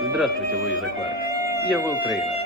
Здравствуйте, Луиза Кларк. Я Уилл Трейнер.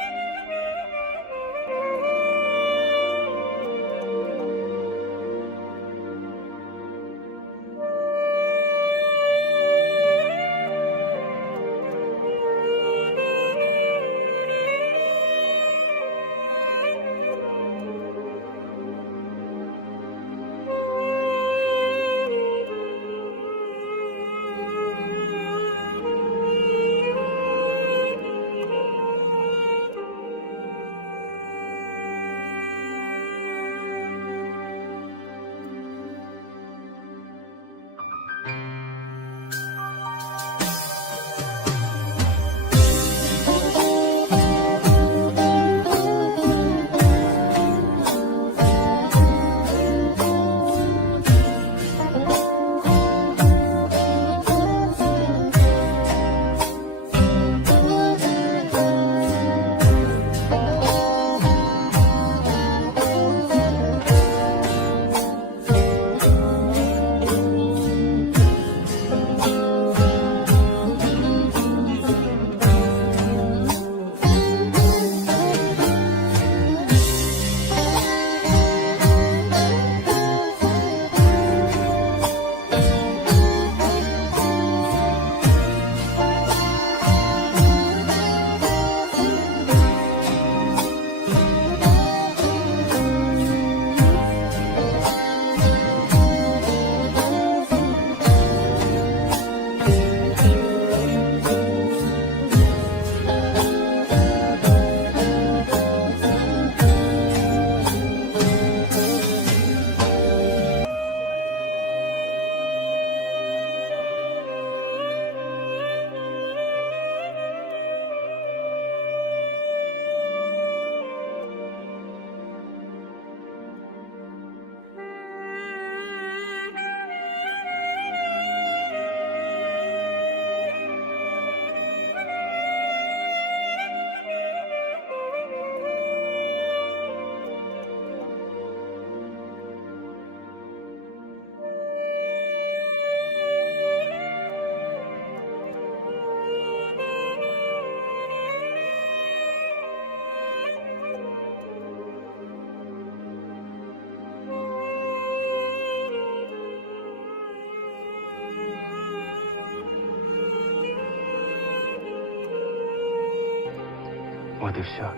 Вот и все.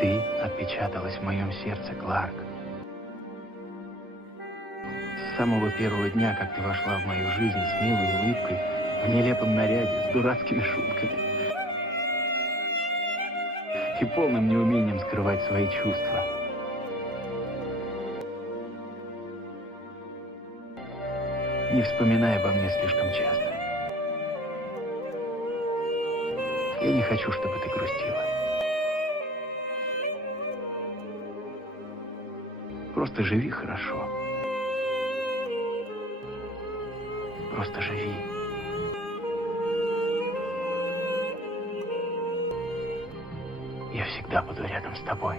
Ты отпечаталась в моем сердце, Кларк. С самого первого дня, как ты вошла в мою жизнь с милой улыбкой, в нелепом наряде, с дурацкими шутками и полным неумением скрывать свои чувства. Не вспоминай обо мне слишком часто. Я не хочу, чтобы ты грустила. Просто живи хорошо. Просто живи. Я всегда буду рядом с тобой.